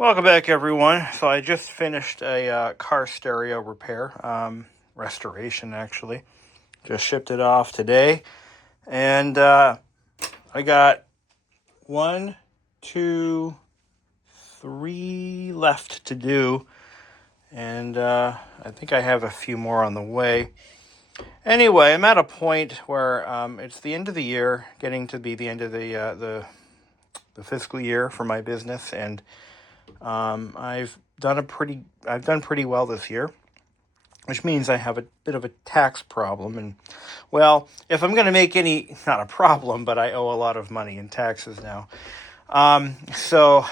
Welcome back, everyone. So I just finished a car stereo repair, restoration actually. Just shipped it off today, and I got 1, 2, 3 left to do, and I think I have a few more on the way. Anyway, I'm at a point where it's the end of the year, getting to be the end of the fiscal year for my business, and I've done pretty well this year, which means I have a bit of a tax problem. And well, if I'm going to make not a problem, but I owe a lot of money in taxes now. So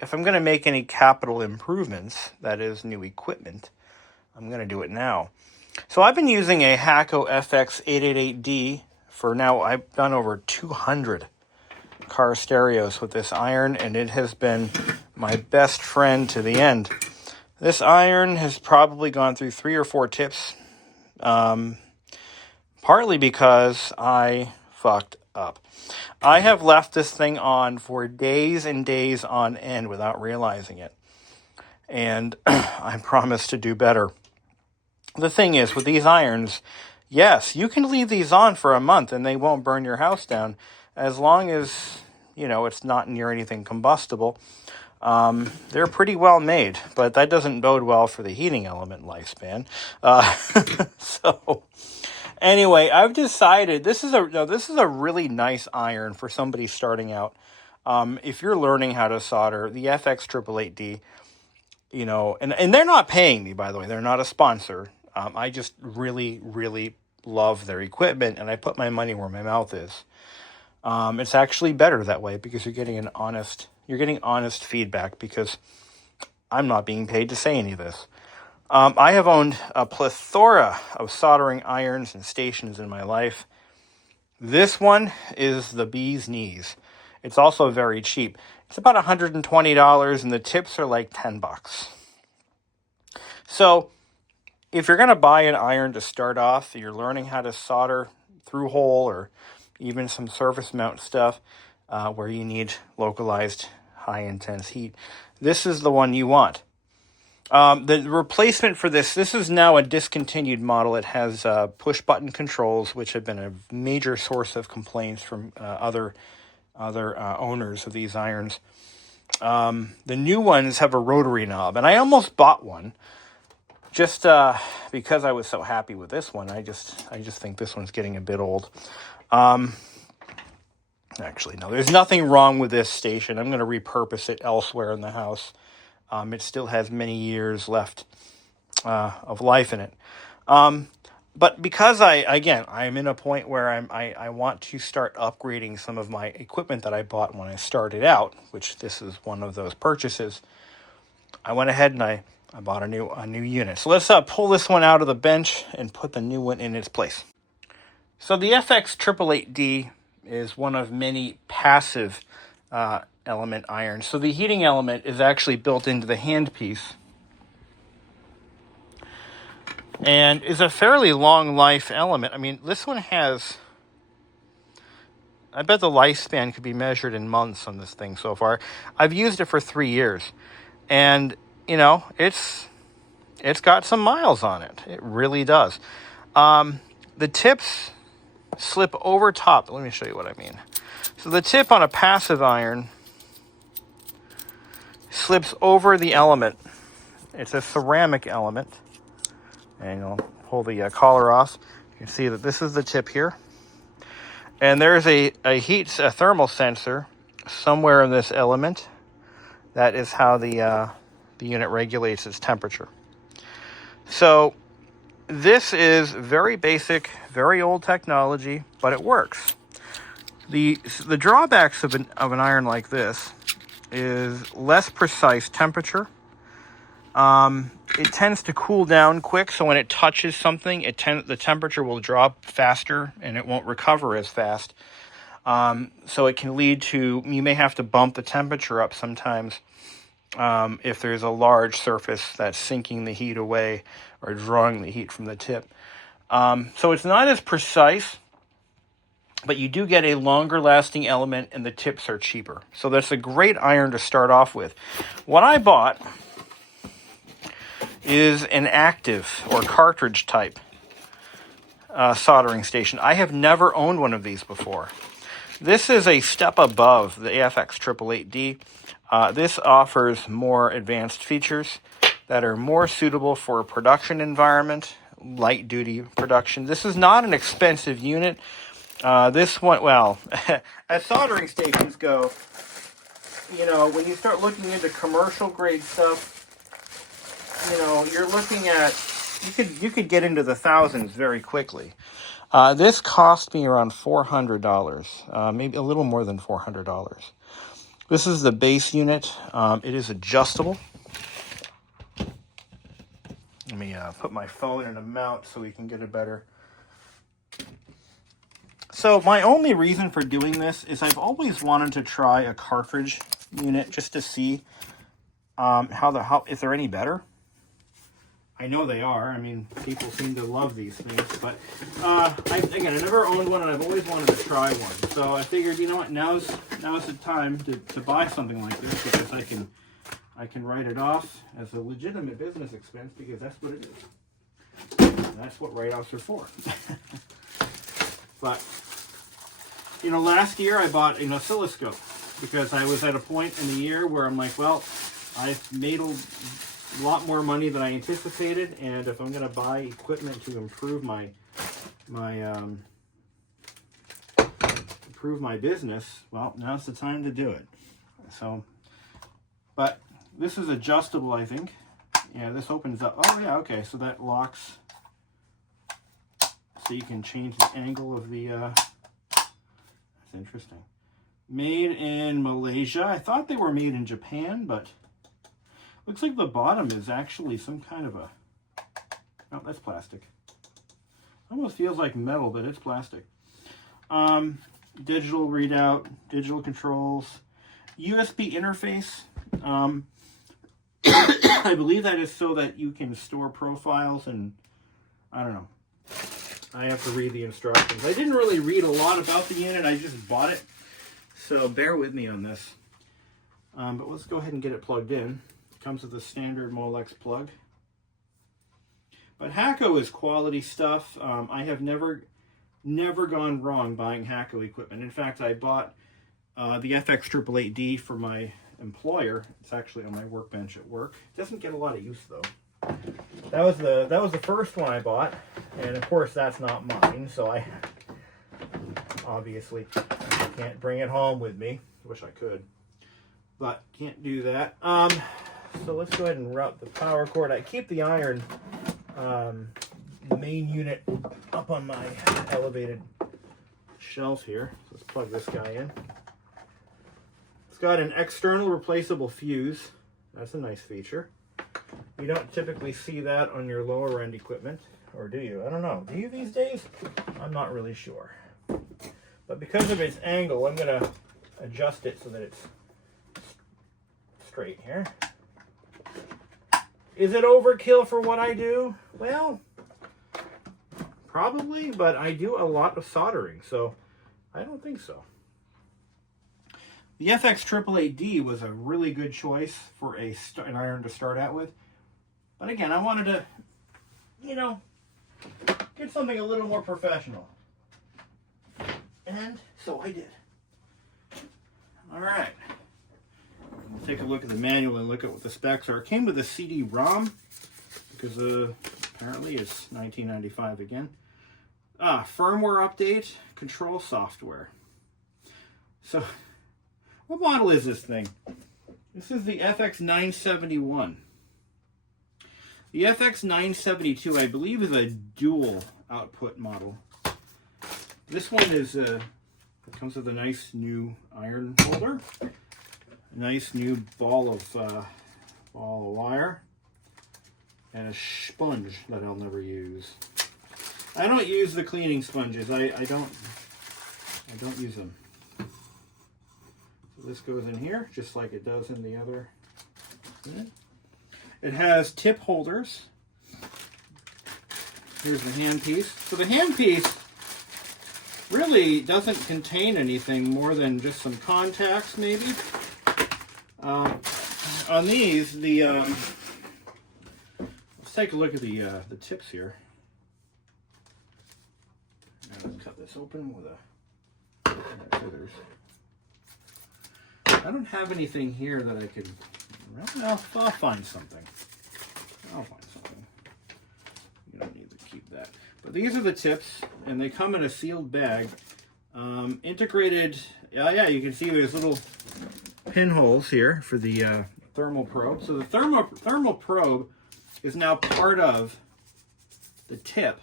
if I'm going to make any capital improvements, that is new equipment, I'm going to do it now. So I've been using a Hakko FX-971D for now. I've done over 200 car stereos with this iron, and it has been my best friend to the end. This iron has probably gone through 3 or 4 tips, partly because I fucked up. I have left this thing on for days and days on end without realizing it, and I promise to do better. The thing is, with these irons, yes, you can leave these on for a month and they won't burn your house down, as long as, it's not near anything combustible. They're pretty well made, but that doesn't bode well for the heating element lifespan. So anyway, I've decided this is a really nice iron for somebody starting out. If you're learning how to solder, the FX-971D, and they're not paying me, by the way. They're not a sponsor. I just really, really love their equipment, and I put my money where my mouth is. It's actually better that way because you're getting honest feedback, because I'm not being paid to say any of this. I have owned a plethora of soldering irons and stations in my life. This one is the bee's knees. It's also very cheap. It's about $120, and the tips are like $10. So if you're going to buy an iron to start off, you're learning how to solder through hole or even some surface mount stuff where you need localized high intense heat, this is the one you want. The replacement for this is now a discontinued model. It has push button controls, which have been a major source of complaints from other owners of these irons. The new ones have a rotary knob, and I almost bought one just because I was so happy with this one. I just think this one's getting a bit old. Actually, no, there's nothing wrong with this station. I'm going to repurpose it elsewhere in the house. It still has many years left of life in it. But because I'm in a point where I want to start upgrading some of my equipment that I bought when I started out, which this is one of those purchases. I went ahead and I bought a new unit. So let's pull this one out of the bench and put the new one in its place. So the FX-971D is one of many passive element irons. So the heating element is actually built into the handpiece and is a fairly long life element. I mean, this one has, I bet the lifespan could be measured in months on this thing so far. I've used it for 3 years, and it's got some miles on it. It really does. The tips slip over top. Let me show you what I mean. So the tip on a passive iron slips over the element. It's a ceramic element. And I'll pull the collar off. You can see that this is the tip here. And there's a thermal sensor somewhere in this element. That is how the unit regulates its temperature. So this is very basic, very old technology, but it works. The drawbacks of an iron like this is less precise temperature. It tends to cool down quick, so when it touches something, the temperature will drop faster and it won't recover as fast. So it can lead to, you may have to bump the temperature up sometimes if there's a large surface that's sinking the heat away or drawing the heat from the tip. So it's not as precise, but you do get a longer lasting element and the tips are cheaper. So that's a great iron to start off with. What I bought is an active or cartridge type soldering station. I have never owned one of these before. This is a step above the FX-888D. This offers more advanced features that are more suitable for a production environment, light duty production. This is not an expensive unit. This one, well, as soldering stations go, you know, when you start looking into commercial grade stuff, you know, you're looking at, you could get into the thousands very quickly. This cost me around $400, maybe a little more than $400. This is the base unit. It is adjustable. Let me put my phone in a mount so we can get a better. So my only reason for doing this is I've always wanted to try a cartridge unit just to see if they're any better. I know they are. I mean, people seem to love these things, but I never owned one, and I've always wanted to try one. So I figured, you know what, now's the time to buy something like this, because I can write it off as a legitimate business expense, because that's what it is. And that's what write-offs are for. But you know, last year I bought an oscilloscope because I was at a point in the year where I'm like, well, I've made a lot more money than I anticipated, and if I'm going to buy equipment to improve my business, well, now's the time to do it. So, but this is adjustable, I think. Yeah, this opens up. Oh yeah, okay, so that locks, so you can change the angle of the that's interesting. Made in Malaysia. I thought they were made in Japan, but looks like the bottom is actually some kind of a... Oh, that's plastic. Almost feels like metal, but it's plastic. Digital readout, digital controls, USB interface. I believe that is so that you can store profiles, and I don't know. I have to read the instructions. I didn't really read a lot about the unit. I just bought it. So bear with me on this. But let's go ahead and get it plugged in. Comes with a standard Molex plug. But Hakko is quality stuff. I have never gone wrong buying Hakko equipment. In fact, I bought the FX-888D for my employer. It's actually on my workbench at work. It doesn't get a lot of use though. That was the first one I bought, and of course that's not mine, so I obviously can't bring it home with me. Wish I could, but can't do that. So let's go ahead and route the power cord. I keep the iron, the main unit, up on my elevated shelf here. Let's plug this guy in. It's got an external replaceable fuse. That's a nice feature. You don't typically see that on your lower end equipment, or do you? I don't know. Do you these days? I'm not really sure. But because of its angle, I'm going to adjust it so that it's straight here. Is it overkill for what I do? Well, probably, but I do a lot of soldering, so I don't think so. The FX-888D was a really good choice for an iron to start out with. But again, I wanted to, you know, get something a little more professional. And so I did. All right. We'll take a look at the manual and look at what the specs are. It came with a CD-ROM because apparently it's 1995 again. Firmware update, control software. So, what model is this thing? This is the FX-971. The FX-972, I believe, is a dual output model. This one is it comes with a nice new iron holder, a nice new ball of wire, and a sponge that I'll never use. I don't use the cleaning sponges. I don't use them. So this goes in here just like it does in the other unit. It has tip holders. Here's the handpiece. So the handpiece really doesn't contain anything more than just some contacts, maybe. On these, let's take a look at the tips here. Now let's cut this open with a scissors. I don't have anything here that I could. Well, I'll find something. I'll find something. You don't need to keep that. But these are the tips, and they come in a sealed bag. Integrated. Yeah, you can see there's little pinholes here for the thermal probe. So the thermal probe is now part of the tip,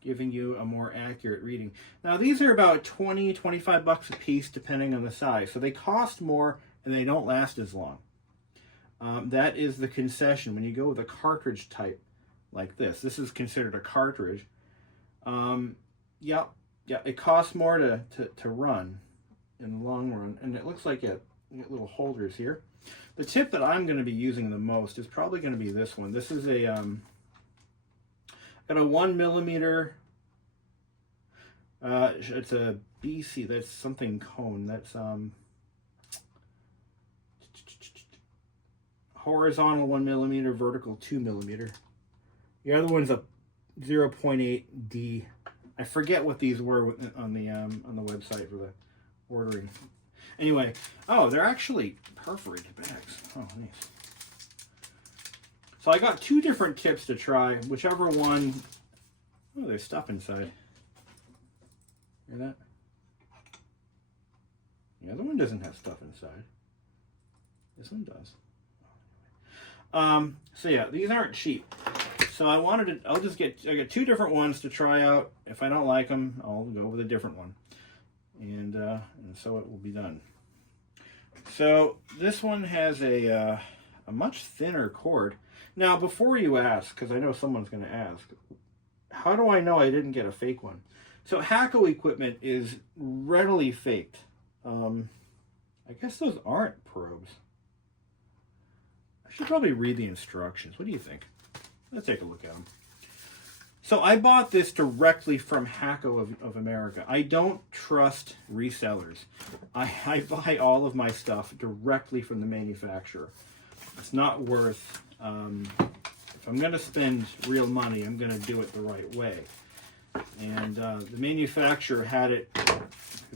giving you a more accurate reading. Now these are about 20-25 bucks a piece depending on the size. So they cost more and they don't last as long. That is the concession when you go with a cartridge type like this. This is considered a cartridge. Yeah, it costs more to run in the long run. And it looks like you get little holders here. The tip that I'm going to be using the most is probably going to be this one. This is a got a 1mm. It's a BC. That's something cone. That's horizontal 1mm, vertical 2mm. The other one's a 0.8D. I forget what these were on the website for the ordering. Anyway, oh, they're actually perforated bags. Oh, nice. So I got two different tips to try. Whichever one. Oh, there's stuff inside. Hear that? The other one doesn't have stuff inside. This one does. So yeah, these aren't cheap. So I got two different ones to try out. If I don't like them, I'll go with a different one. And so it will be done. So this one has a much thinner cord. Now, before you ask, because I know someone's going to ask, how do I know I didn't get a fake one? So Hakko equipment is readily faked. I guess those aren't probes. I should probably read the instructions. What do you think? Let's take a look at them. So I bought this directly from Hakko of America. I don't trust resellers. I buy all of my stuff directly from the manufacturer. It's not worth, if I'm going to spend real money, I'm going to do it the right way. And the manufacturer had it, because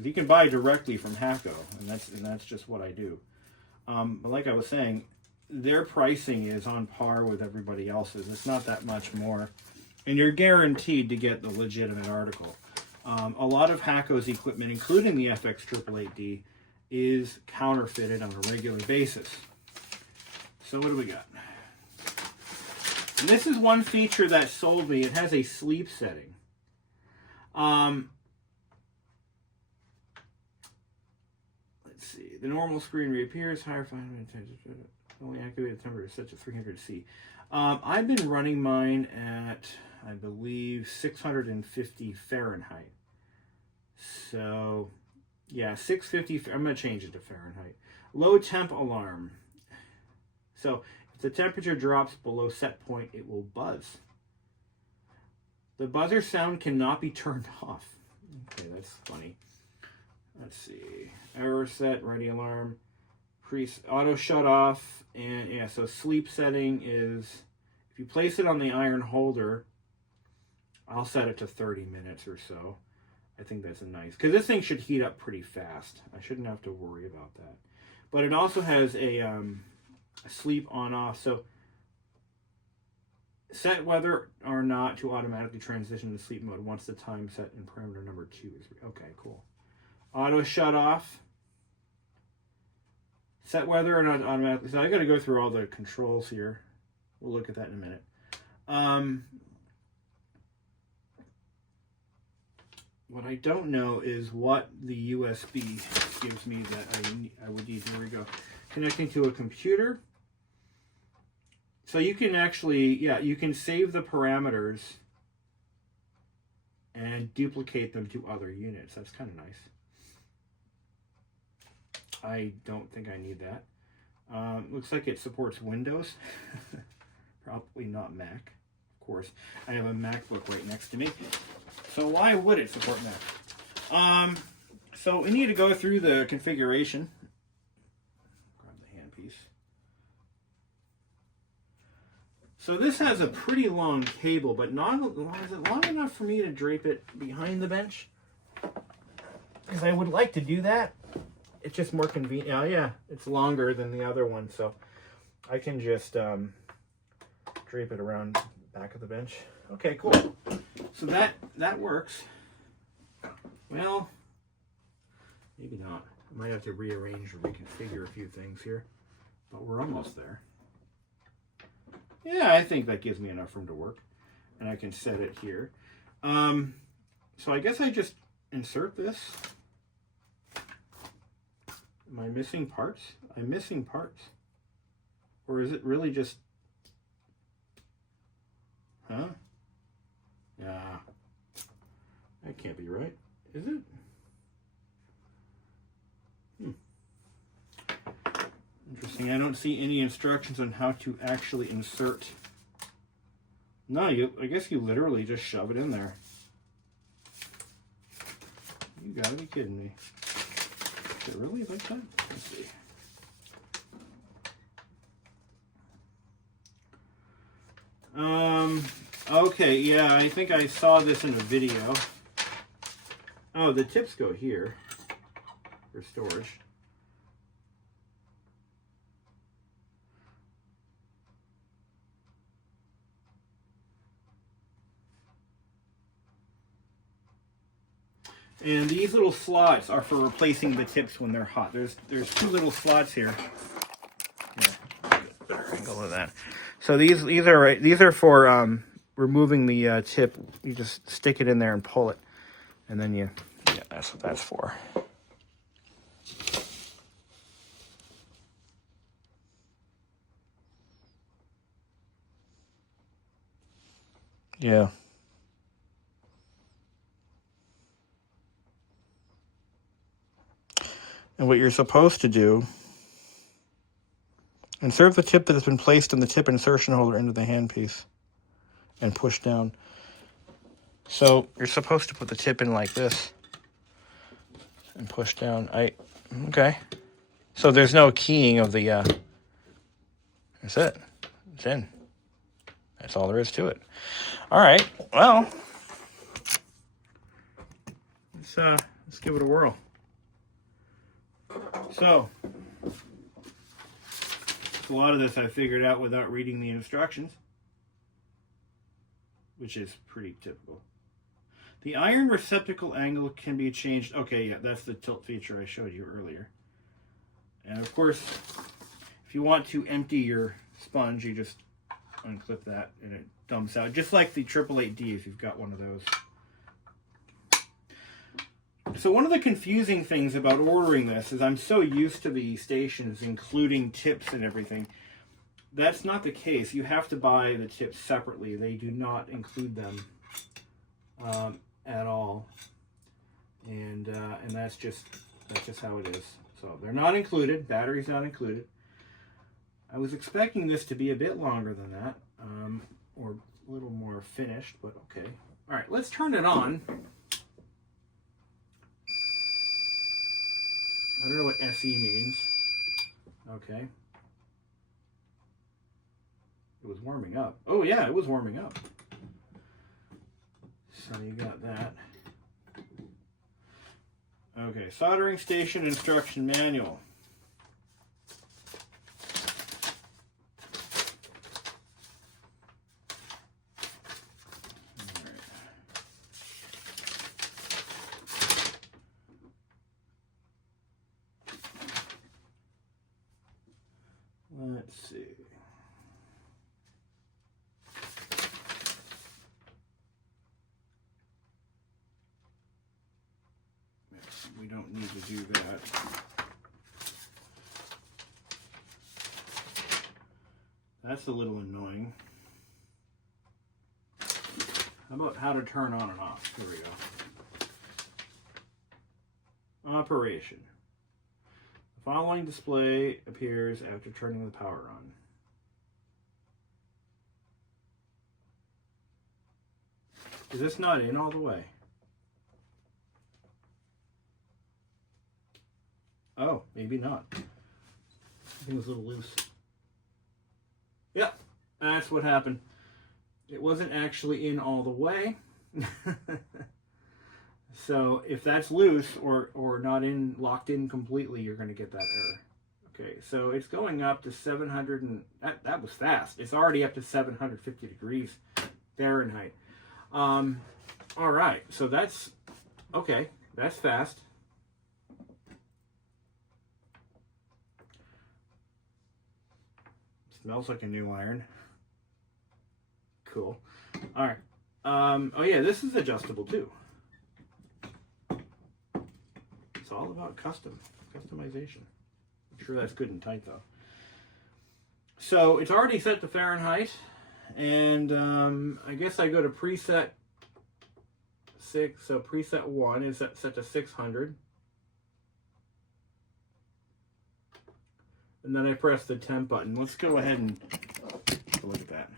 you can buy directly from Hakko, and that's just what I do. But like I was saying, their pricing is on par with everybody else's. It's not that much more. And you're guaranteed to get the legitimate article. A lot of Hakko's equipment, including the FX-971D, is counterfeited on a regular basis. So what do we got? And this is one feature that sold me. It has a sleep setting. Let's see. The normal screen reappears. Higher fine only activated temperature is set to 300C. I've been running mine at, I believe, 650 Fahrenheit. So, yeah, 650. I'm going to change it to Fahrenheit. Low temp alarm. So, if the temperature drops below set point, it will buzz. The buzzer sound cannot be turned off. Okay, that's funny. Let's see. Error set, ready alarm, auto shut off, and yeah, so sleep setting is, if you place it on the iron holder, I'll set it to 30 minutes or so. I think that's a nice, because this thing should heat up pretty fast. I shouldn't have to worry about that. But it also has a sleep on off, so set whether or not to automatically transition to sleep mode once the time set in parameter number 2 is, okay, cool. Auto shut off. Set whether or not automatically, so I got to go through all the controls here. We'll look at that in a minute. What I don't know is what the USB gives me that I would need. Here we go. Connecting to a computer. So you can actually, yeah, you can save the parameters and duplicate them to other units. That's kind of nice. I don't think I need that. Looks like it supports Windows. Probably not Mac, of course. I have a MacBook right next to me. So why would it support Mac? So we need to go through the configuration. Grab the handpiece. So this has a pretty long cable, but is it long enough for me to drape it behind the bench? Because I would like to do that. It's just more convenient. Oh yeah, it's longer than the other one, so I can just drape it around the back of the bench. Okay, cool. So that works. Well, maybe not. I might have to rearrange or reconfigure a few things here, but we're almost there. Yeah, I think that gives me enough room to work, and I can set it here. So I guess I just insert this. Am I missing parts? I'm missing parts. Or is it really just... Huh? Yeah. That can't be right. Is it? Interesting. I don't see any instructions on how to actually insert. No, I guess you literally just shove it in there. You gotta be kidding me. Is it really like that? Let's see. Okay, yeah, I think I saw this in a video. Oh, the tips go here for storage. And these little slots are for replacing the tips when they're hot. There's two little slots here. Better angle of that. So these are for removing the tip. You just stick it in there and pull it, and then yeah, that's what that's for. Yeah. And what you're supposed to do, insert the tip that has been placed in the tip insertion holder into the handpiece and push down. So you're supposed to put the tip in like this and push down. Okay. So there's no keying of the, that's it. It's in. That's all there is to it. All right. Well, let's give it a whirl. So, a lot of this I figured out without reading the instructions, which is pretty typical. The iron receptacle angle can be changed. Okay, yeah, that's the tilt feature I showed you earlier. And of course, if you want to empty your sponge, you just unclip that and it dumps out, just like the 888D if you've got one of those. So one of the confusing things about ordering this is I'm so used to the stations including tips and everything. That's not the case. You have to buy the tips separately. They do not include them at all, and that's just how it is. So they're not included. Battery's not included. I was expecting this to be a bit longer than that, or a little more finished, but okay. All right, let's turn it on. I don't know what SE means. Okay. It was warming up. Oh yeah, it was warming up. So you got that. Okay, soldering station instruction manual. Let's see. We don't need to do that. That's a little annoying. How about how to turn on and off? Here we go. Operation. The following display appears after turning the power on. Is this not in all the way? Oh, maybe not. I think it was a little loose. Yeah, that's what happened. It wasn't actually in all the way. So if that's loose or not locked in completely, you're going to get that error. Okay, so it's going up to 700 and that was fast. It's already up to 750 degrees Fahrenheit. All right, so that's okay. That's fast. Smells like a new iron. Cool. All right. Oh yeah, this is adjustable too. It's all about customization. I'm sure that's good and tight though. So it's already set to Fahrenheit, and I guess I go to preset 6. So preset 1 is set to 600, and then I press the temp button. Let's go ahead and look at that.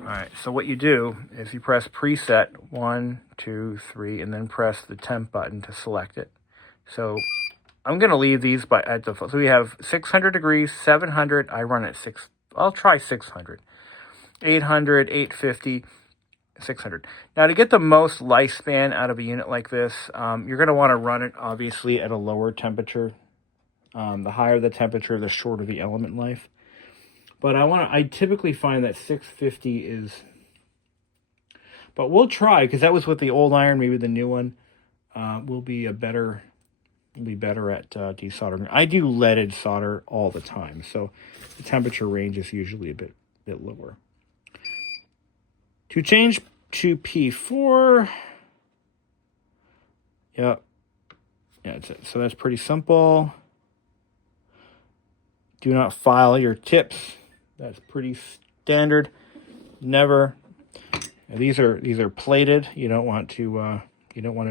All right, so what you do is you press preset 1, 2, 3, and then press the temp button to select it. So I'm going to leave these at default. So we have 600 degrees, 700. I run at 6. I'll try 600, 800, 850, 600. Now to get the most lifespan out of a unit like this, you're going to want to run it obviously at a lower temperature. The higher the temperature, the shorter the element life. But I typically find that 650 is, but we'll try, because that was with the old iron. Maybe the new one will be better at desoldering. I do leaded solder all the time, so the temperature range is usually a bit lower. To change to P4, yeah, that's it. So that's pretty simple. Do not file your tips. That's pretty standard. Never. These are plated. You don't want to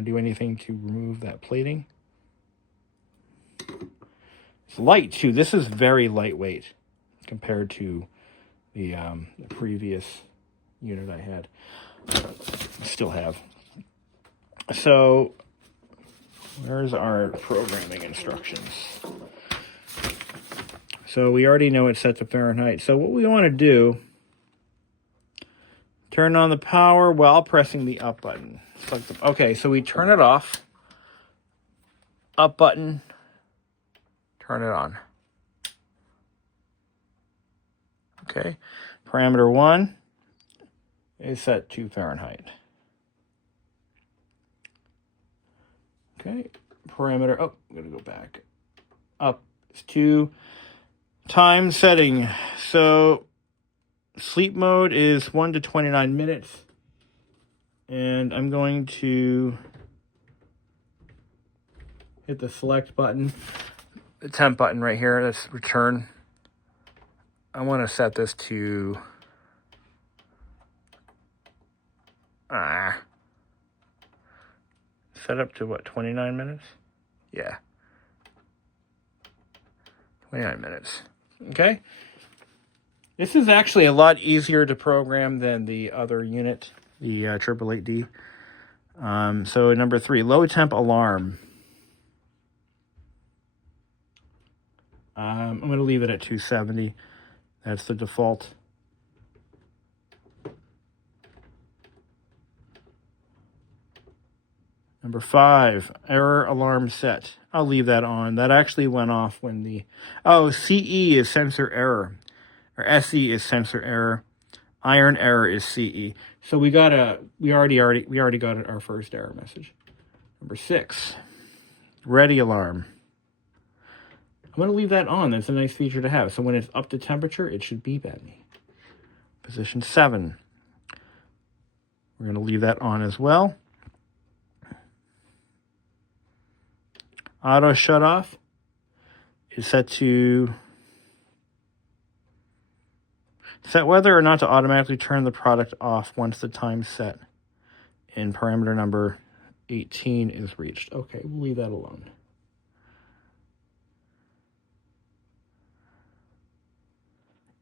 do anything to remove that plating. It's light too. This is very lightweight compared to the previous unit I had. Still have. So where's our programming instructions? So we already know it's set to Fahrenheit. So what we want to do, turn on the power while pressing the up button. Okay, so we turn it off. Up button. Turn it on. Okay. Parameter 1 is set to Fahrenheit. Okay. Parameter, I'm going to go back. Up is 2. Time setting. So sleep mode is 1 to 29 minutes. And I'm going to hit the select button, the temp button right here. That's return. I want to set this to set up to what, 29 minutes? Yeah. 29 minutes. Okay. This is actually a lot easier to program than the other unit, the 888D. So number 3, low temp alarm. I'm going to leave it at 270. That's the default. Number 5, error alarm set. I'll leave that on. That actually went off when the... Oh, CE is sensor error. Or SE is sensor error. Iron error is CE. So we already got our first error message. Number 6, ready alarm. I'm going to leave that on. That's a nice feature to have. So when it's up to temperature, it should beep at me. Position 7. We're going to leave that on as well. Auto shut off is set to set whether or not to automatically turn the product off once the time set in parameter number 18 is reached. Okay, we'll leave that alone.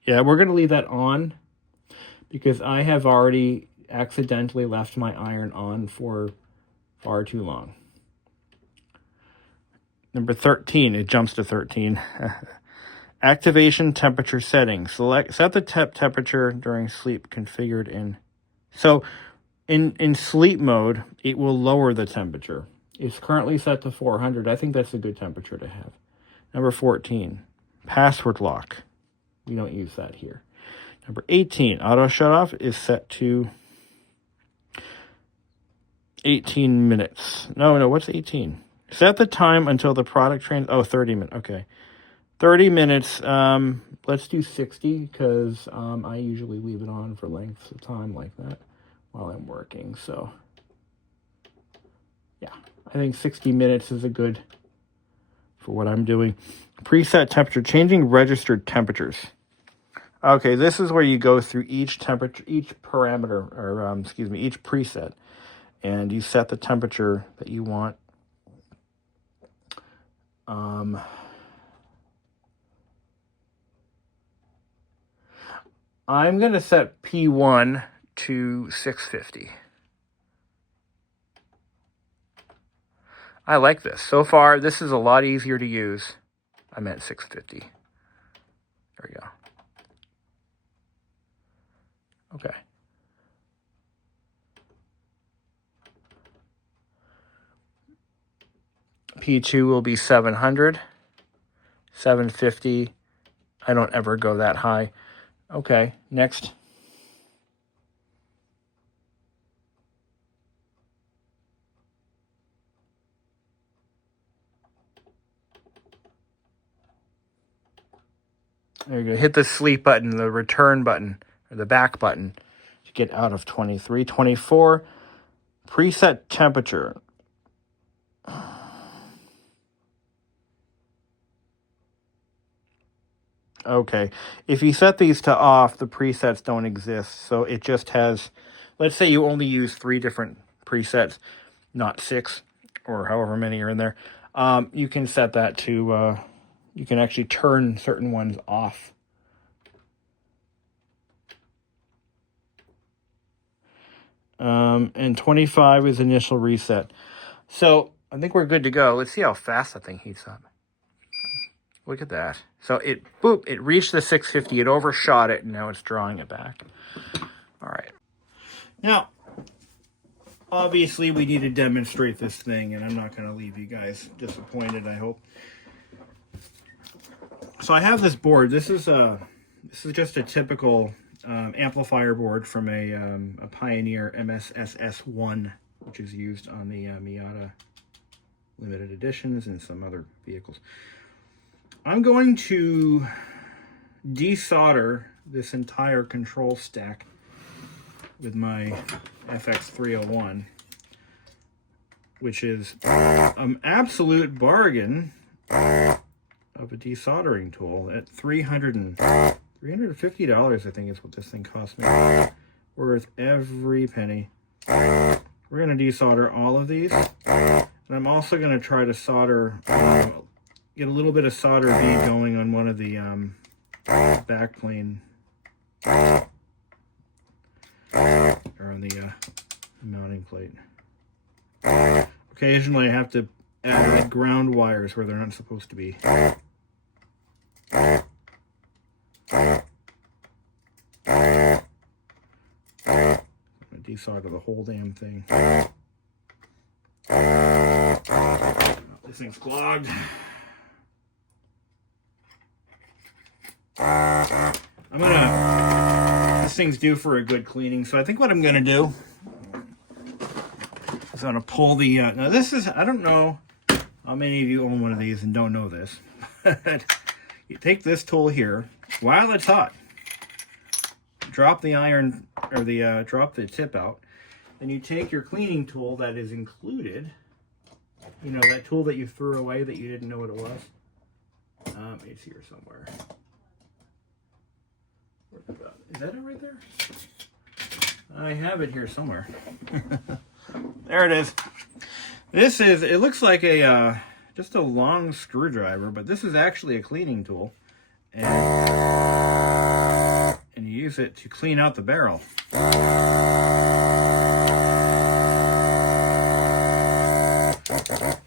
Yeah, we're going to leave that on because I have already accidentally left my iron on for far too long. Number 13, it jumps to 13. Activation temperature settings. Set the temperature during sleep configured in. So in sleep mode, it will lower the temperature. It's currently set to 400. I think that's a good temperature to have. Number 14, password lock. We don't use that here. Number 18, auto shut off is set to 18 minutes. No, what's 18? Set the time until the product trains. Oh, 30 minutes. Okay. 30 minutes. Let's do 60 because I usually leave it on for lengths of time like that while I'm working. So, yeah, I think 60 minutes is a good for what I'm doing. Preset temperature, changing registered temperatures. Okay, this is where you go through each temperature, each parameter, or each preset, and you set the temperature that you want. I'm going to set P1 to 650. I like this. So far, this is a lot easier to use. I'm at 650. There we go. Okay. P2 will be 700. 750. I don't ever go that high. Okay, next. There you go. Hit the sleep button, the return button, or the back button to get out of 23. 24, preset temperature. Okay, if you set these to off, the presets don't exist. So it just has, let's say you only use 3 different presets, not 6, or however many are in there. You can set that to, you can actually turn certain ones off. And 25 is initial reset. So I think we're good to go. Let's see how fast that thing heats up. Look at that. So it reached the 650. It overshot it, and now it's drawing it back. All right. Now, obviously, we need to demonstrate this thing, and I'm not going to leave you guys disappointed, I hope. So I have this board. This is just a typical amplifier board from a Pioneer MSSS1, which is used on the Miata limited editions and some other vehicles. I'm going to desolder this entire control stack with my FX-301, which is an absolute bargain of a desoldering tool at $350, I think is what this thing cost me. Worth every penny. We're going to desolder all of these. And I'm also going to try to solder, get a little bit of solder bead going on one of the backplane, or on the mounting plate. Occasionally I have to add ground wires where they're not supposed to be. Desolder the whole damn thing. This thing's clogged. This thing's due for a good cleaning, so I think what I'm gonna do is I'm gonna pull the, now this is, I don't know how many of you own one of these and don't know this, but you take this tool here, while it's hot, drop the iron, or the drop the tip out, then you take your cleaning tool that is included, you know, that tool that you threw away that you didn't know what it was. It's here somewhere. Is that it right there? I have it here somewhere. There it is. This is, it looks like a just a long screwdriver, but this is actually a cleaning tool. And use it to clean out the barrel.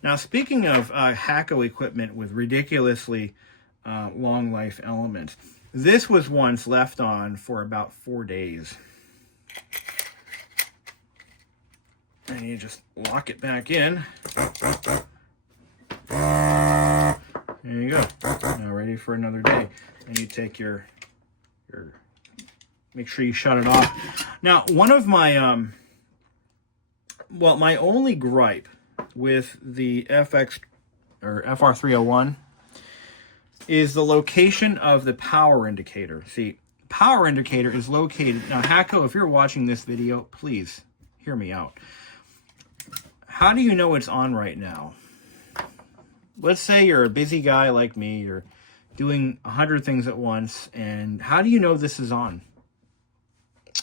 Now, speaking of Hakko equipment with ridiculously long life elements, this was once left on for about 4 days. And you just lock it back in. There you go. Now ready for another day. And you take your make sure you shut it off. Now, one of my my only gripe with the FR301 is the location of the power indicator. See, power indicator is located. Now, Hakko, if you're watching this video, please hear me out. How do you know it's on right now? Let's say you're a busy guy like me, you're doing 100 things at once, and how do you know this is on?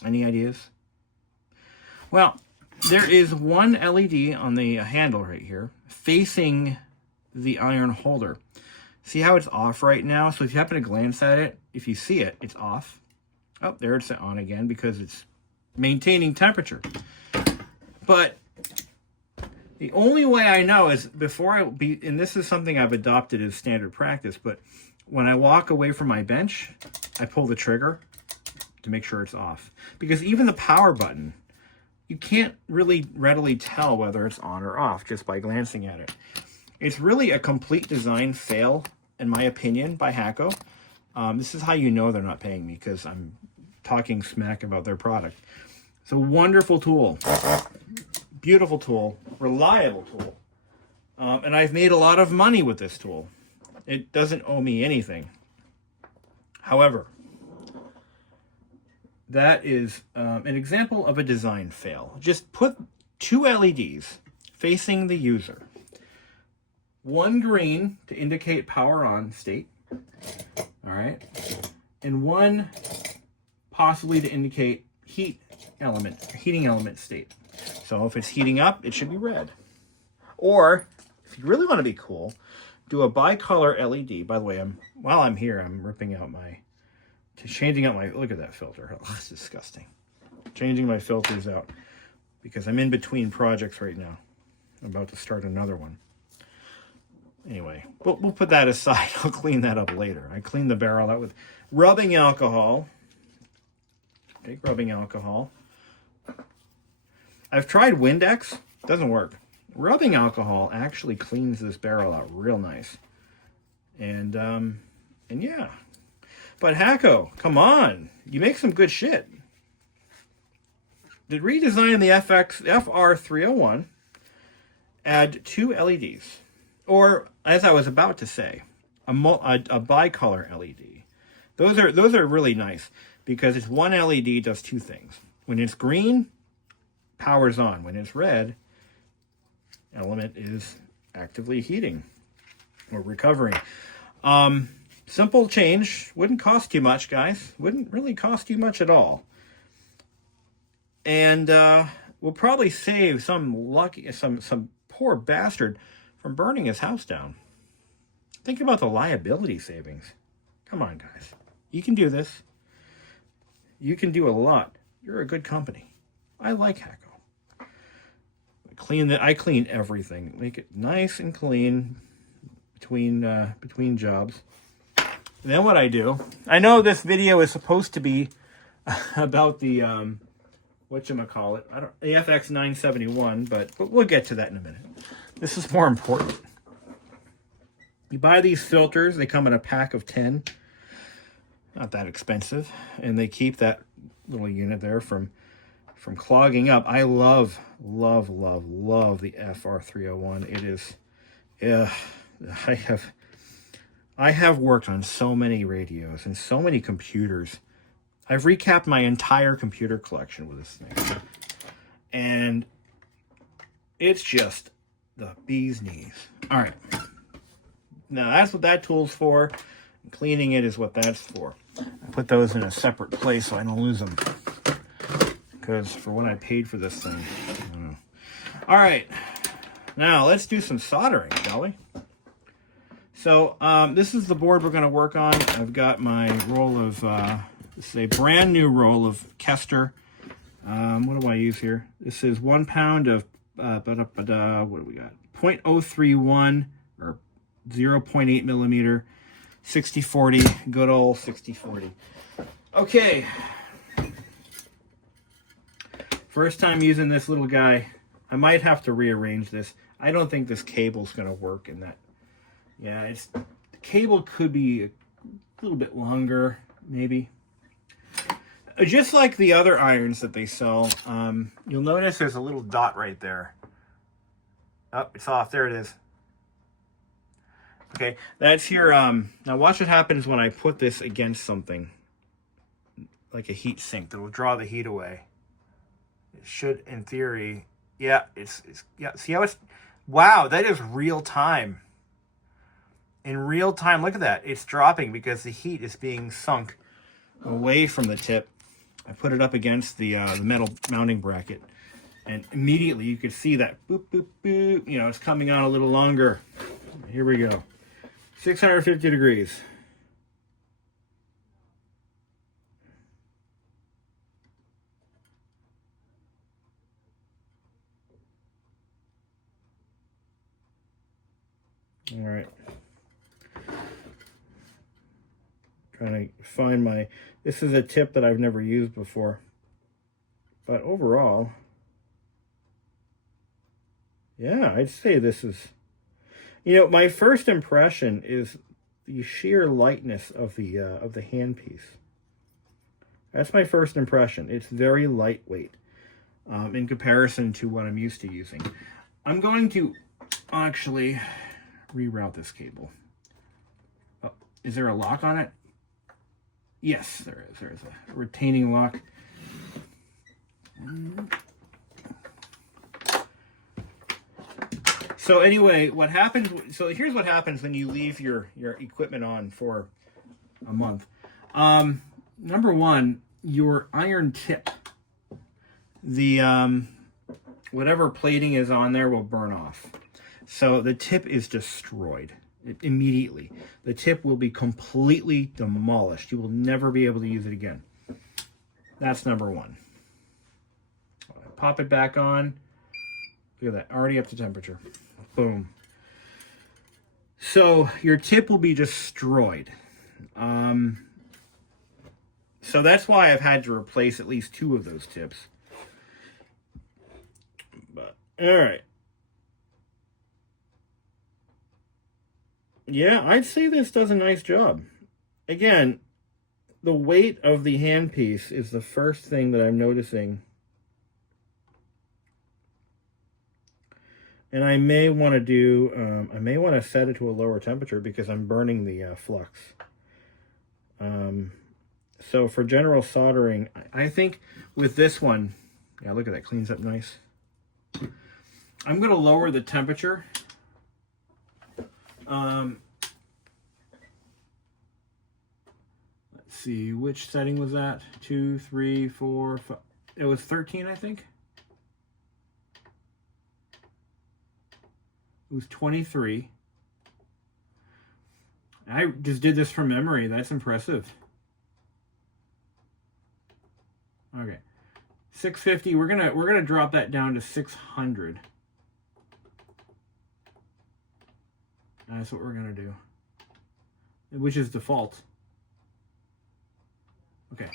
Any ideas? Well, there is one LED on the handle right here facing the iron holder. See how it's off right now? So if you happen to glance at it, if you see it, it's off. Oh, there it's on again because it's maintaining temperature. But the only way I know is and this is something I've adopted as standard practice, but when I walk away from my bench, I pull the trigger to make sure it's off. Because even the power button, you can't really readily tell whether it's on or off just by glancing at it. It's really a complete design fail, in my opinion, by Hakko. This is how you know they're not paying me, because I'm talking smack about their product. It's a wonderful tool. Beautiful tool. Reliable tool. And I've made a lot of money with this tool. It doesn't owe me anything. However, that is an example of a design fail. Just put 2 LEDs facing the user. One green to indicate power on state. All right. And one possibly to indicate heating element state. So if it's heating up, it should be red. Or if you really want to be cool, do a bicolor LED. By the way, while I'm here, I'm changing out my, look at that filter. Oh, it's disgusting. Changing my filters out because I'm in between projects right now. I'm about to start another one. Anyway, we'll put that aside. I'll clean that up later. I clean the barrel out with rubbing alcohol. Take rubbing alcohol. I've tried Windex. Doesn't work. Rubbing alcohol actually cleans this barrel out real nice. And yeah. But Hakko, come on. You make some good shit. To redesign the FR301, add 2 LEDs. Or, as I was about to say, a bicolor LED. Those are really nice because it's one LED does 2 things. When it's green, power's on. When it's red, element is actively heating or recovering. Simple change. Wouldn't cost you much, guys. Wouldn't really cost you much at all. And will probably save some poor bastard from burning his house down. Think about the liability savings. Come on, guys. You can do this. You can do a lot. You're a good company. I like Hakko. I clean everything. Make it nice and clean between jobs. And then what I do, I know this video is supposed to be about the whatchamacallit, the FX-971, but we'll get to that in a minute. This is more important. You buy these filters, they come in a pack of 10. Not that expensive. And they keep that little unit there from clogging up. I love the FR301. It is, I have worked on so many radios and so many computers. I've recapped my entire computer collection with this thing. And it's just the bee's knees. All right. Now, that's what that tool's for. Cleaning it is what that's for. I put those in a separate place so I don't lose them. Because for what I paid for this thing. I don't know. All right. Now, let's do some soldering, shall we? So, this is the board we're going to work on. I've got my roll of This is a brand new roll of Kester. What do I use here? This is 1 pound of, what do we got? 0.031 or 0.8 millimeter, 60-40, good old 60-40. Okay. First time using this little guy. I might have to rearrange this. I don't think this cable's going to work in that. Yeah, the cable could be a little bit longer, maybe. Just like the other irons that they sell, you'll notice there's a little dot right there. Oh, it's off. There it is. Okay, that's your, now watch what happens when I put this against something, like a heat sink that will draw the heat away. It should, in theory, yeah, yeah, see how it's, wow, that is real time. In real time, look at that. It's dropping because the heat is being sunk away from the tip. I put it up against the metal mounting bracket, and immediately you could see that boop, boop, boop. You know, it's coming on a little longer. Here we go. 650 degrees. All right. Trying to find my, this is a tip that I've never used before. But overall, yeah, I'd say this is, you know, my first impression is the sheer lightness of the handpiece. That's my first impression. It's very lightweight in comparison to what I'm used to using. I'm going to actually reroute this cable. Oh, is there a lock on it? Yes, there is. There's a retaining lock. So anyway, what happens, so here's what happens when you leave your equipment on for a month. Number one, your iron tip, the whatever plating is on there will burn off. So the tip is destroyed immediately. The tip will be completely demolished. You will never be able to use it again. That's number one. Pop it back on. Look at that, already up to temperature. Boom. So your tip will be destroyed. So that's why I've had to replace at least 2 of those tips. But all right. Yeah, I'd say this does a nice job. Again, the weight of the handpiece is the first thing that I'm noticing. And I may want to do, I may want to set it to a lower temperature because I'm burning the flux. So for general soldering, I think with this one, yeah, look at that, cleans up nice. I'm going to lower the temperature. Let's see, which setting was that? 2, 3, 4, 5. It was 13, I think. It was 23. I just did this from memory. That's impressive. Okay, 650. We're gonna drop that down to 600. That's what we're gonna do, which is default. Okay.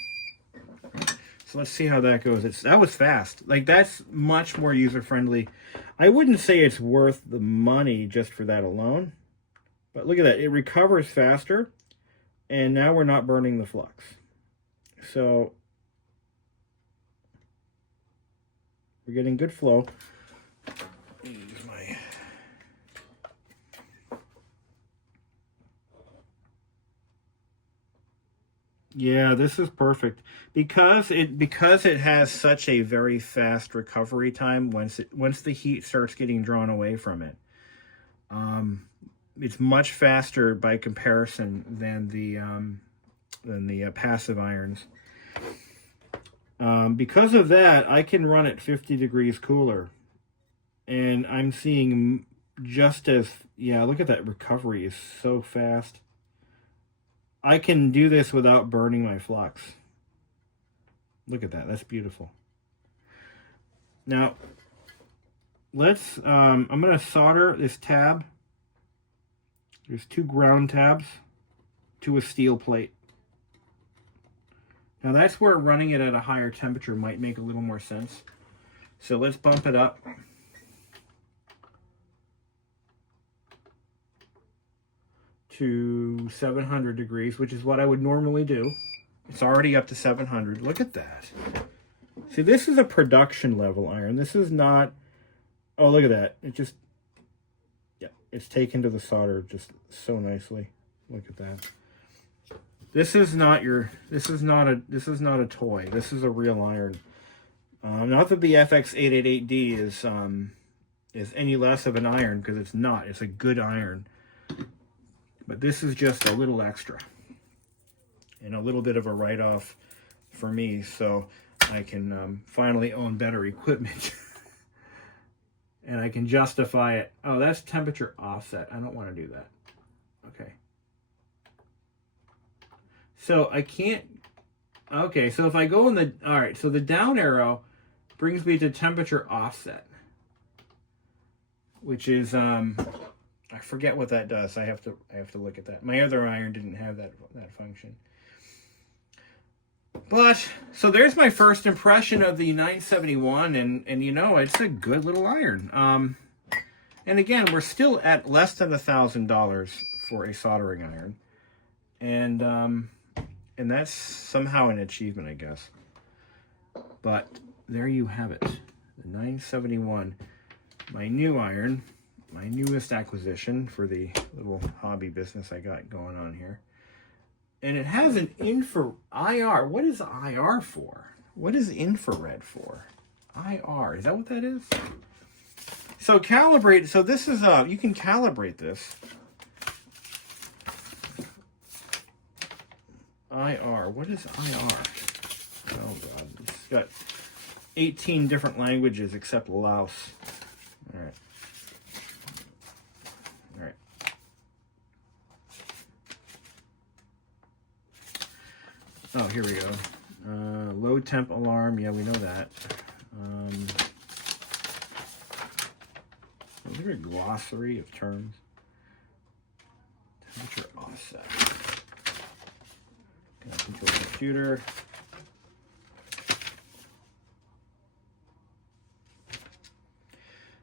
So let's see how that goes. That was fast. Like, that's much more user-friendly. I wouldn't say it's worth the money just for that alone. But look at that. It recovers faster. And now we're not burning the flux. So we're getting good flow. Use my... Yeah, this is perfect because it has such a very fast recovery time once the heat starts getting drawn away from it. It's much faster by comparison than the passive irons. Because of that, I can run at 50 degrees cooler, and I'm seeing just as, yeah, look at that, recovery is so fast. I can do this without burning my flux. Look at that. That's beautiful. Now, let's, I'm going to solder this tab. There's 2 ground tabs to a steel plate. Now that's where running it at a higher temperature might make a little more sense. So let's bump it up. To 700 degrees, which is what I would normally do. It's already up to 700. Look at that. See, this is a production level iron. This is not, oh, look at that. It just, yeah, it's taken to the solder just so nicely. Look at that. This is not your, this is not a toy. This is a real iron. Not that the FX-888D is any less of an iron, because it's not. It's a good iron. But this is just a little extra. And a little bit of a write-off for me, so I can finally own better equipment. And I can justify it. Oh, that's temperature offset. I don't want to do that. Okay. So I can't, okay, so if I go in the, all right, so the down arrow brings me to temperature offset, which is, I forget what that does. I have to look at that. My other iron didn't have that function. But, so there's my first impression of the 971, and you know, it's a good little iron. And again, we're still at less than $1,000 for a soldering iron. And that's somehow an achievement, I guess. But there you have it. The 971, my new iron, my newest acquisition for the little hobby business I got going on here. And it has an IR. What is IR for? What is infrared for? IR, is that what that is? So calibrate, so this is, you can calibrate this. IR, what is IR? Oh God, it's got 18 different languages except Laos. All right. All right. Oh, here we go. Low temp alarm, yeah, we know that. Is there a glossary of terms? Temperature offset. Control computer.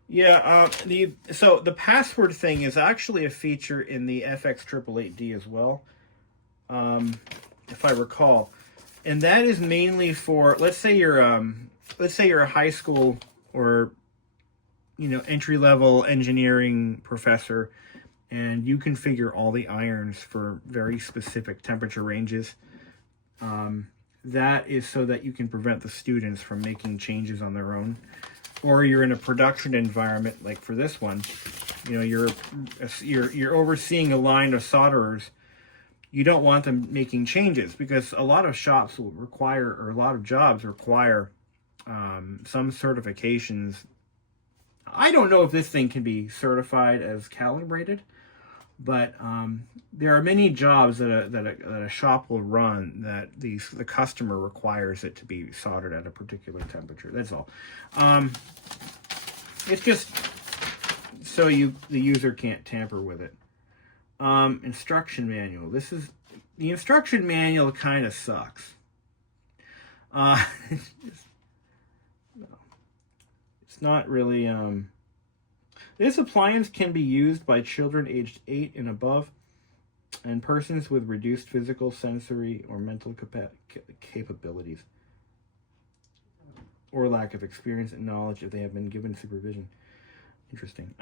Yeah, so the password thing is actually a feature in the FX-888D as well, if I recall, and that is mainly for, let's say you're a high school or entry-level engineering professor, and you configure all the irons for very specific temperature ranges. That is so that you can prevent the students from making changes on their own. Or you're in a production environment, like for this one, you're overseeing a line of solderers. You don't want them making changes, because a lot of shops will require, or a lot of jobs require some certifications. I don't know if this thing can be certified as calibrated, but there are many jobs that a shop will run that the customer requires it to be soldered at a particular temperature. That's all. It's just so the user can't tamper with it. Instruction manual. The instruction manual kind of sucks. It's not really. This appliance can be used by children aged 8 and above, and persons with reduced physical, sensory, or mental capabilities, or lack of experience and knowledge if they have been given supervision. Interesting.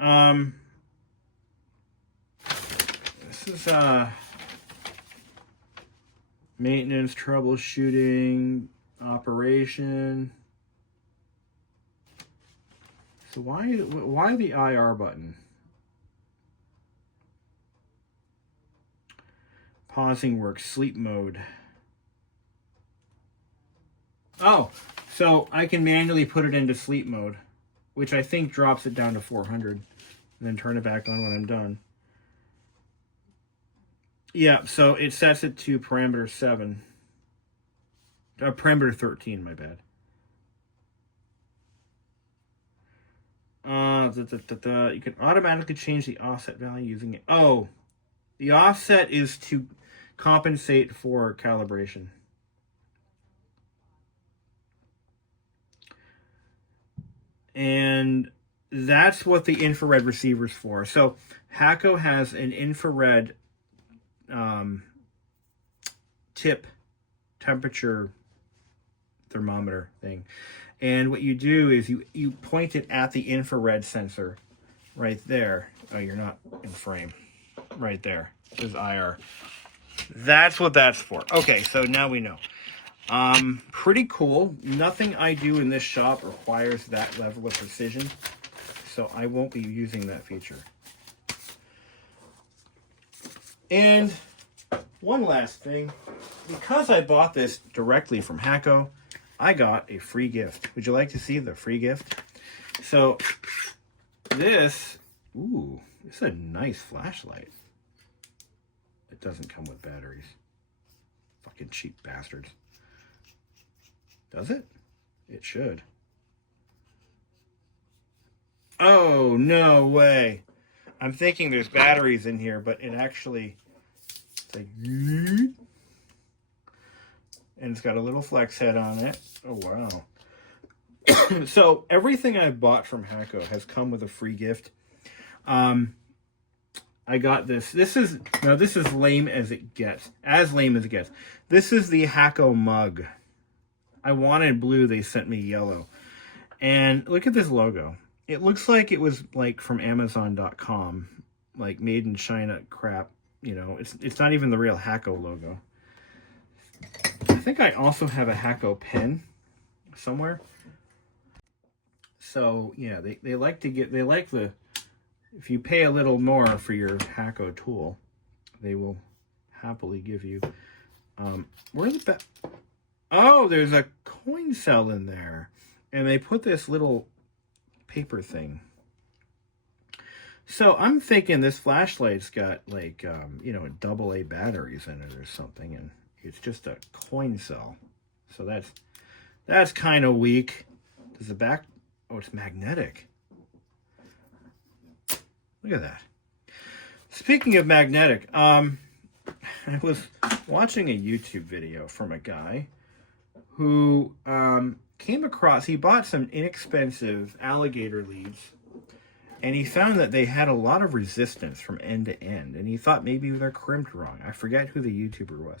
This is maintenance, troubleshooting, operation. So why the IR button? Pausing works, sleep mode. Oh, so I can manually put it into sleep mode, which I think drops it down to 400, and then turn it back on when I'm done. Yeah, so it sets it to parameter 7. Parameter 13, my bad. You can automatically change the offset value using it. Oh, the offset is to compensate for calibration. And that's what the infrared receiver's for. So Hakko has an infrared tip temperature thermometer thing. And what you do is you point it at the infrared sensor right there. Oh, you're not in frame. Right there. It says IR. That's what that's for. Okay, so now we know. Pretty cool. Nothing I do in this shop requires that level of precision, so I won't be using that feature. And one last thing. Because I bought this directly from Hakko, I got a free gift. Would you like to see the free gift? So this, ooh, this is a nice flashlight. It doesn't come with batteries. Fucking cheap bastards. Does it? It should. Oh, no way. I'm thinking there's batteries in here, but it actually, it's like, and it's got a little flex head on it. Oh, wow. So everything I've bought from Hakko has come with a free gift. I got this. This is lame as it gets. As lame as it gets. This is the Hakko mug. I wanted blue. They sent me yellow. And look at this logo. It looks like it was like from Amazon.com, like made in China crap. You know, it's not even the real Hakko logo. I think I also have a Hakko pen somewhere. So yeah, they like to get, they like the, if you pay a little more for your Hakko tool, they will happily give you, where's the, oh, there's a coin cell in there. And they put this little paper thing. So I'm thinking this flashlight's got like, you know, AA batteries in it or something. And it's just a coin cell. So that's kind of weak. Does the back, oh, it's magnetic. Look at that. Speaking of magnetic, I was watching a YouTube video from a guy who came across, he bought some inexpensive alligator leads, and he found that they had a lot of resistance from end to end, and he thought maybe they're crimped wrong. I forget who the YouTuber was.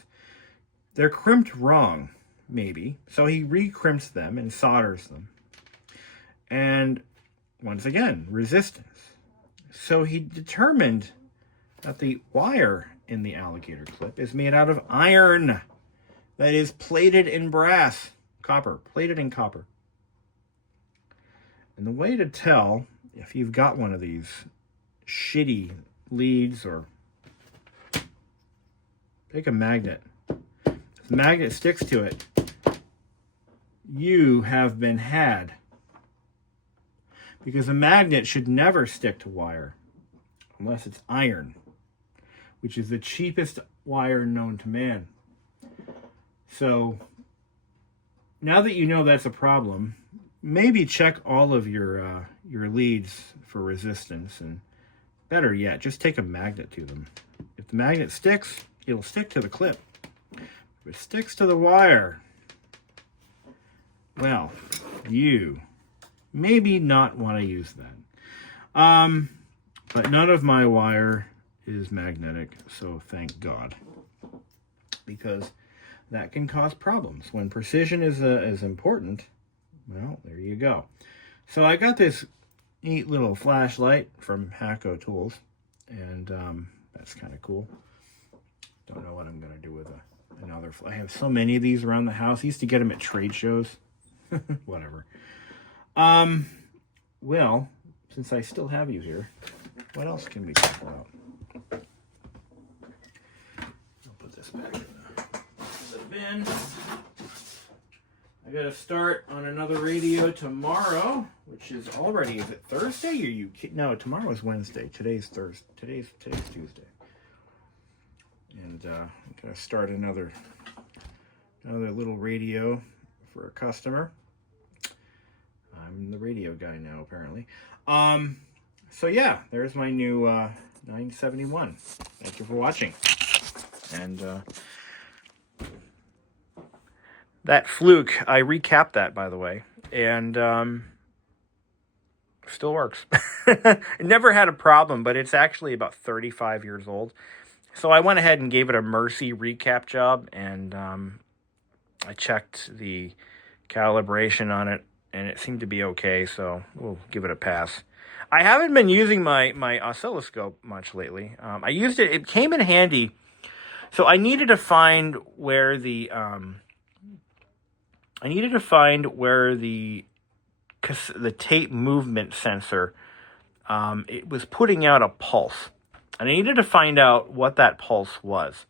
They're crimped wrong, maybe. So he re-crimps them and solders them. And once again, resistance. So he determined that the wire in the alligator clip is made out of iron that is plated in brass. Copper. Plated in copper. And the way to tell if you've got one of these shitty leads, or take a magnet. If the magnet sticks to it, you have been had. Because a magnet should never stick to wire unless it's iron, which is the cheapest wire known to man. So now that you know that's a problem, maybe check all of your leads for resistance, and better yet, just take a magnet to them. If the magnet sticks, it'll stick to the clip. If it sticks to the wire, well, you maybe not want to use that. But none of my wire is magnetic, so thank God. Because that can cause problems. When precision is important, well, there you go. So I got this neat little flashlight from Hakko Tools, and that's kind of cool. Don't know what I'm going to do with another. I have so many of these around the house. I used to get them at trade shows. Whatever. Well, since I still have you here, what else can we talk about? I'll put this back in the bin. I gotta start on another radio tomorrow, which is already, is it Thursday? Or you no, tomorrow is Wednesday. Today's Thursday. Today's Tuesday. And I'm gonna start another Another little radio for a customer. I'm the radio guy now, apparently. So yeah, there's my new 971. Thank you for watching. And that fluke, I recapped that, by the way, and still works. It never had a problem, but it's actually about 35 years old. So I went ahead and gave it a mercy recap job, and I checked the calibration on it, and it seemed to be okay, so we'll give it a pass. I haven't been using my oscilloscope much lately. I used it, it came in handy. So I needed to find where the tape movement sensor, it was putting out a pulse. And I needed to find out what that pulse was.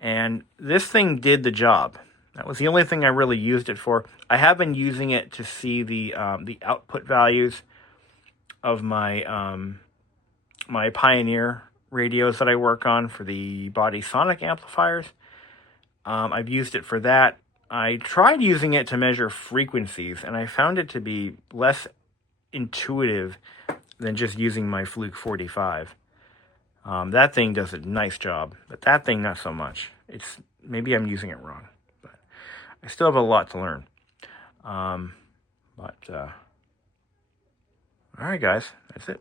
And this thing did the job. That was the only thing I really used it for. I have been using it to see the output values of my my Pioneer radios that I work on for the body sonic amplifiers. I've used it for that. I tried using it to measure frequencies, and I found it to be less intuitive than just using my Fluke 45. That thing does a nice job, but that thing not so much. Maybe I'm using it wrong, but I still have a lot to learn. All right, guys, that's it.